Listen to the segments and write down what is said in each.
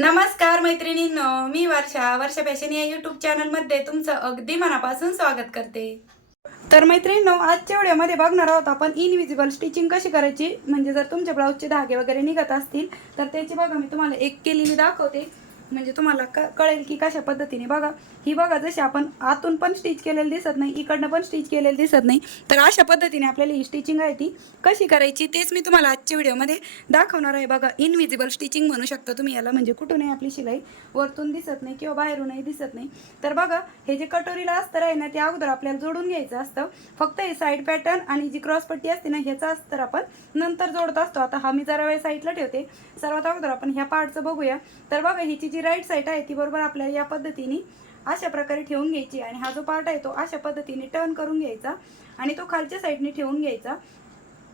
नमस्कार मैत्रिणींनो मी वर्षा. वर्षा फॅशन या यूट्यूब चॅनलमध्ये तुमचं अगदी मनापासून स्वागत करते. तर मैत्रिणींनो आजच्या व्हिडिओमध्ये बघणार आहोत आपण इनविजिबल स्टिचिंग कशी करायची? म्हणजे जर तुमच्या ब्लाऊजचे धागे वगैरे निघत असतील तर त्याची बघा मी तुम्हाला एक केलेली दाखवते. म्हणजे तुम्हाला क कळेल की कशा पद्धतीने बघा. ही बघा जशी आपण आतून पण स्टिच केलेलं दिसत नाही इकडनं पण स्टिच केलेलं दिसत नाही तर अशा पद्धतीने आपल्याला ही स्टिचिंग आहे ती कशी करायची तेच मी तुम्हाला आजच्या व्हिडिओमध्ये दाखवणार आहे बघा. इनविजिबल स्टिचिंग म्हणू शकता तुम्ही याला म्हणजे कुठूनही आपली शिलाई वरतून दिसत नाही किंवा बाहेरूनही दिसत नाही. तर बघा हे जे कटोरीला अस्तर आहे ना ते अगोदर आपल्याला जोडून घ्यायचं असतं. फक्त हे साईड पॅटर्न आणि जी क्रॉसपट्टी असते ना ह्याचा अस्तर आपण नंतर जोडत असतो. आता हा मी जरा वेळ साईडला ठेवते. सर्वात अगोदर आपण ह्या पार्टचं बघूया. तर बघा ह्याची जी राईट साईड आहे ती बरोबर आपल्याला या पद्धतीने अशा प्रकारे ठेवून घ्यायची आणि हा जो पार्ट आहे तो अशा पद्धतीने टर्न करून घ्यायचा आणि तो खालच्या साईडने ठेवून घ्यायचा.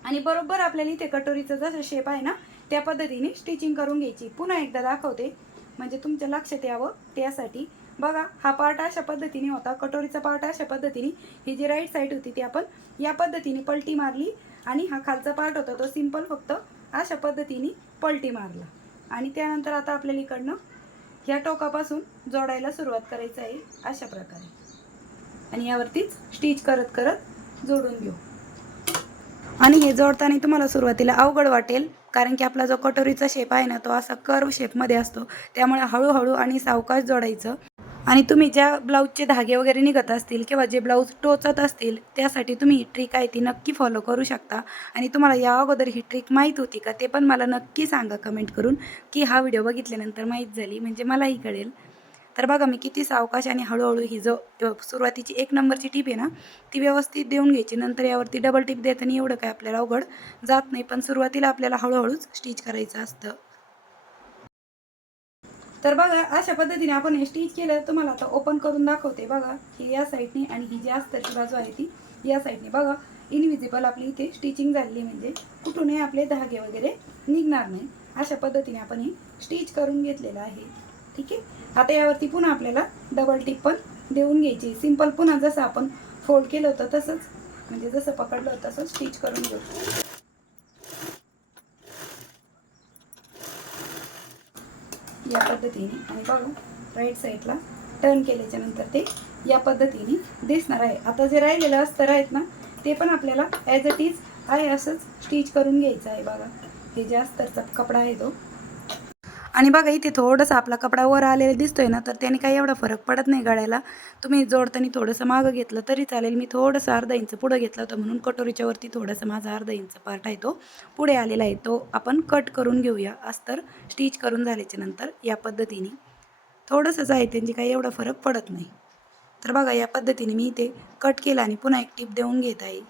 आणि बरोबर आपल्याला इथे कटोरीचा जसा शेप आहे ना त्या पद्धतीने स्टिचिंग करून घ्यायची. पुन्हा एकदा दाखवते. म्हणजे तुमच्या लक्षात यावं त्यासाठी. बघा हा पार्ट अशा पद्धतीने होता. कटोरीचा पार्ट अशा पद्धतीने. ही जी राईट साईड होती ती आपण या पद्धतीने पलटी मारली. आणि हा खालचा पार्ट होता तो सिंपल फक्त अशा पद्धतीने पलटी मारला. आणि त्यानंतर आता आपल्याला इकडनं ह्या टोकापासून जोडायला सुरुवात करायचं आहे अशा प्रकारे. आणि यावरतीच स्टिच करत करत जोडून घेऊ. आणि हे जोडताना तुम्हाला सुरुवातीला अवघड वाटेल कारण की आपला जो कटोरीचा शेप आहे ना तो असा कर्व शेपमध्ये असतो. त्यामुळे हळूहळू आणि सावकाश जोडायचं. आणि तुम्ही ज्या ब्लाऊजचे धागे वगैरे निघत असतील किंवा जे ब्लाऊज टोचत असतील त्यासाठी तुम्ही ही ट्रिक आहे ती नक्की फॉलो करू शकता. आणि तुम्हाला या अगोदर ही ट्रिक माहीत होती का ते पण मला नक्की सांगा कमेंट करून की हा व्हिडिओ बघितल्यानंतर माहीत झाली म्हणजे मलाही कळेल. तर बघा मी किती सावकाश आणि हळूहळू ही जो सुरुवातीची एक नंबरची टीप आहे ना ती व्यवस्थित देऊन घ्यायची. नंतर यावरती डबल टीप देताना एवढं काय आपल्याला अवघड जात नाही पण सुरुवातीला आपल्याला हळूहळूच स्टिच करायचं असतं. तर बघा अशा पद्धतीने आपण हे स्टिच केलं तुम्हाला आता ओपन करून दाखवते बघा ही या साईडने आणि ही जी अस्तरची बाजू आहे ती या साईडने बघा इनव्हिजिबल आपली इथे स्टिचिंग झालेली म्हणजे कुठूनही आपले धागे वगैरे निघणार नाही. अशा पद्धतीने आपण ही स्टिच करून घेतलेलं आहे. ठीक आहे? आता यावरती पुन्हा आपल्याला डबल टिप पण देऊन घ्यायची सिंपल पुन्हा जसं आपण फोल्ड केलं होतं तसंच म्हणजे जसं पकडलं होतं तसं स्टिच करून घेऊ. या पद्धतीने आणि बघा राईट साईडला टर्न केल्याच्यानंतर ते या पद्धतीने दिसणार आहे. आता जे राहिलेलं अस्तर आहेत ना ते पण आपल्याला ॲज अ टीज आहे असंच स्टिच करून घ्यायचं आहे बघा. हे जे अस्तरचा कपडा आहे तो आणि बघा इथे थोडंसं आपला कपडा वर आलेला दिसतोय ना तर त्याने काही एवढा फरक पडत नाही गळ्याला. तुम्ही जोडताना थोडंसं मागं घेतलं तरी चालेल. मी थोडंसं अर्धा इंच पुढं घेतलं होतं म्हणून कटोरीच्या वरती थोडंसं माझा अर्धा इंच पार्ट आहे तो. पुढे आलेला आहे तो आपण कट करून घेऊया. अस्तर स्टिच करून झाल्याच्यानंतर या पद्धतीने. थोडंसंच आहे त्यांची काही एवढा फरक पडत नाही. तर बघा या पद्धतीने मी इथे कट केला आणि पुन्हा एक टीप देऊन घेत आहे.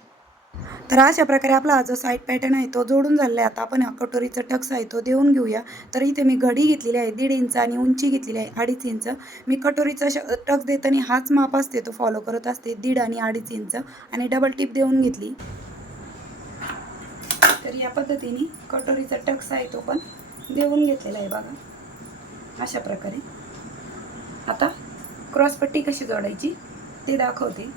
तर अशा प्रकारे आपला जो साईड पॅटर्न आहे तो जोडून झालेला आहे. आता आपण हा कटोरीचा टक्स आहे तो देऊन घेऊया. तर इथे मी घडी घेतलेली आहे दीड इंच आणि उंची घेतलेली आहे अडीच इंच. मी कटोरीचा श टक्स देताना हाच माप असते तो फॉलो करत असते दीड आणि अडीच इंच. आणि डबल टिप देऊन घेतली. तर या पद्धतीने कटोरीचा टक्स आहे तो पण देऊन घेतलेला आहे बघा. अशा प्रकारे. आता क्रॉसपट्टी कशी जोडायची ते दाखवते.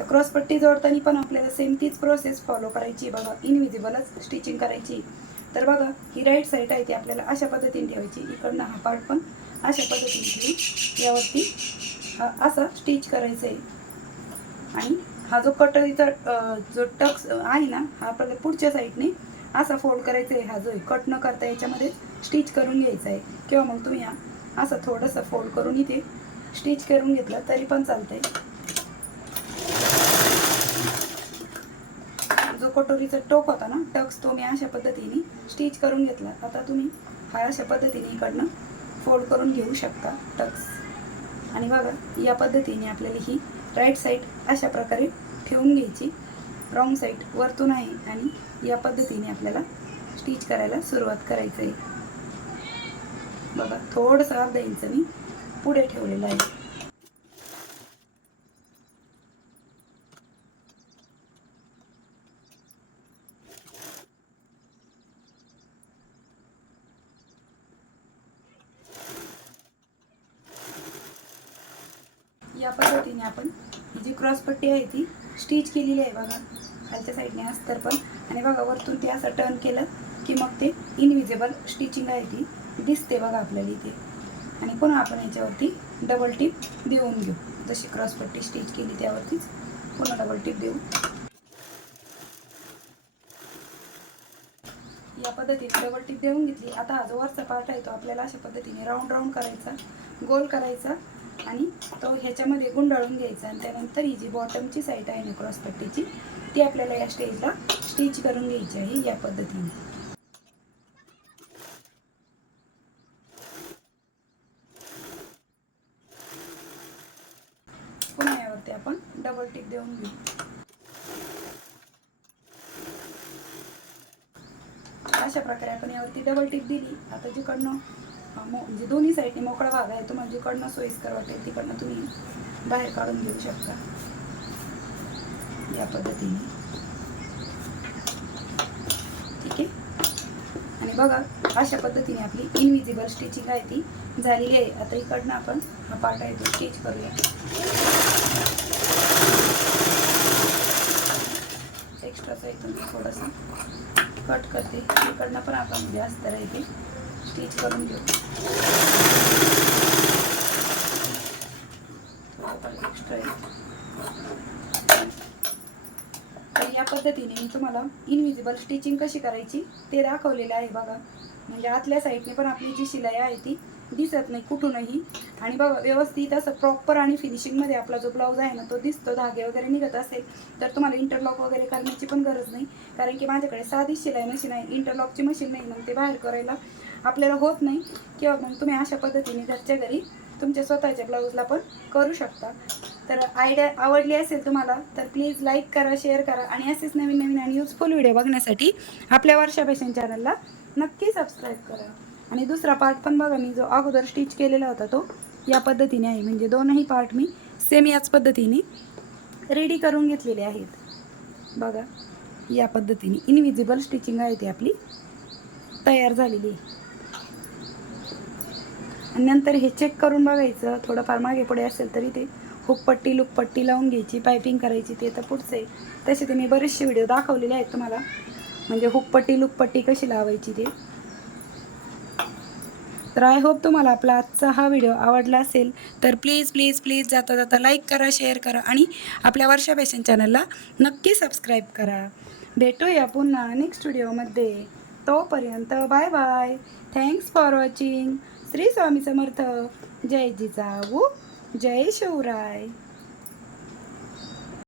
तर क्रॉसपट्टी जोडताना पण आपल्याला सेम तीच प्रोसेस फॉलो करायची बघा. इनविजिबलच स्टिचिंग करायची तर बघा ही राईट साईड आहे ती आपल्याला अशा पद्धतीने ठेवायची. इकडनं हा पार्ट पण अशा पद्धतीने ठेवून यावरती हा असा स्टिच करायचं आहे. आणि हा जो कटरीचा जो टक्स आहे ना हा आपल्याला पुढच्या साईडने असा फोल्ड करायचा आहे. हा जो कट न करता याच्यामध्ये स्टिच करून घ्यायचा आहे. किंवा मग तुम्ही हा असं थोडंसं फोल्ड करून इथे स्टिच करून घेतलं तरी पण चालतं आहे कटोरीचा टोक होता ना टक्स तो मी अशा पद्धतीने स्टिच करून घेतला. आता तुम्ही हा अशा पद्धतीने इकडनं फोल्ड करून घेऊ शकता टक्स. आणि बघा या पद्धतीने आपल्याला ही राईट साईड अशा प्रकारे ठेवून घ्यायची. रॉंग साईड वरतून आहे आणि या पद्धतीने आपल्याला स्टिच करायला सुरुवात करायचं आहे बघा थोडंसं अर्धा इंच मी पुढे ठेवलेलं आहे. या पद्धतीने आपण ही जी क्रॉसपट्टी आहे ती स्टिच केलेली आहे बघा. खालच्या साईडने अस्तर पण. आणि बघा वरतून ते असं टर्न केलं की मग ते इनविजिबल स्टिचिंग आहे ती. दिसते बघा आपल्याला इथे. आणि पुन्हा आपण याच्यावरती डबल टिप देऊन घेऊ. जशी क्रॉसपट्टी स्टिच केली त्यावरतीच पुन्हा डबल टिप देऊ. या पद्धतीने डबल टिप देऊन घेतली. आता हा जो वरचा पार्ट आहे तो आपल्याला अशा पद्धतीने राऊंड राऊंड करायचा गोल करायचा. आणि तो ह्याच्यामध्ये गुंडाळून घ्यायचा आणि त्यानंतर ही जी बॉटमची साईड आहे ना क्रॉसपट्टीची ती आपल्याला या स्टेजला स्टिच करून घ्यायची आहे या पद्धतीने. पुन्हा यावरती आपण डबल टिप देऊन घेऊ. अशा प्रकारे आपण यावरती डबल टिप दिली. आता जिकडनं म्हणजे दोन्ही साईडने मोकळा भाग आहे तुम्हाला म्हणजे जिकडनं सोयीस्कर वाटेल तिकडनं तुम्ही बाहेर काढून घेऊ शकता. या पद्धतीने. ठीक आहे? आणि बघा अशा पद्धतीने आपली इनविजिबल स्टिचिंग आहे ती झालेली आहे. आता इकडनं आपण हा पार्ट आहे तो स्टिच करूया. एक्स्ट्राचा इथून मी थोडंसं कट करते. इकडनं पण आपण जास्त राहते. स्टिच करून घेऊ तर या पद्धतीने मी तुम्हाला इनविजिबल स्टिचिंग कशी करायची ते दाखवलेलं आहे बघा. म्हणजे आतल्या साईडने पण आपली जी शिलाई आहे ती दिसत नाही कुठूनही. आणि बघा व्यवस्थित असं प्रॉपर आणि फिनिशिंगमध्ये आपला जो ब्लाऊज आहे ना तो दिसतो धागे वगैरे निघत असेल तर तुम्हाला इंटरलॉक वगैरे करण्याची पण गरज नाही. कारण की माझ्याकडे साधी शिलाई मशीन आहे इंटरलॉकची मशीन नाही मग ते बाहेर करायला आपल्याला होत नाही. किंवा मग तुम्ही अशा पद्धतीने घरच्या घरी तुमच्या स्वतःच्या ब्लाऊजला पण करू शकता. तर आयडिया आवडली असेल तुम्हाला तर प्लीज लाईक करा शेअर करा आणि असेच नवीन नवीन आणि युजफुल व्हिडिओ बघण्यासाठी आपल्या वर्षा फॅशन चॅनलला नक्की सबस्क्राईब करा. आणि दुसरा पार्ट पण बघा मी जो अगोदर स्टिच केलेला होता तो या पद्धतीने आहे. म्हणजे दोनही पार्ट मी सेम याच पद्धतीने रेडी करून घेतलेले आहेत. बघा या पद्धतीने इनविजिबल स्टिचिंग आहे ती आपली. तयार झालेली आहे. आणि नंतर हे चेक करून बघायचं. थोडंफार मागे पुढे असेल तरी ते हुकपट्टी लुकपट्टी लावून घ्यायची पायपिंग करायची ते तर पुढचं. आहे तसे ते मी बरेचसे व्हिडिओ दाखवलेले आहेत तुम्हाला. म्हणजे हुकपट्टी लुकपट्टी कशी लावायची ते. तर आय होप तुम्हाला आपला आजचा हा व्हिडिओ आवडला असेल. तर प्लीज प्लीज प्लीज जाता जाता लाईक करा शेअर करा आणि आपल्या वर्षा फॅशन चॅनलला नक्की सबस्क्राईब करा. भेटूया पुन्हा नेक्स्ट व्हिडिओमध्ये तोपर्यंत bye bye thanks for watching Shri Swami Samarth. जय जिजाऊ. जय शिवराय.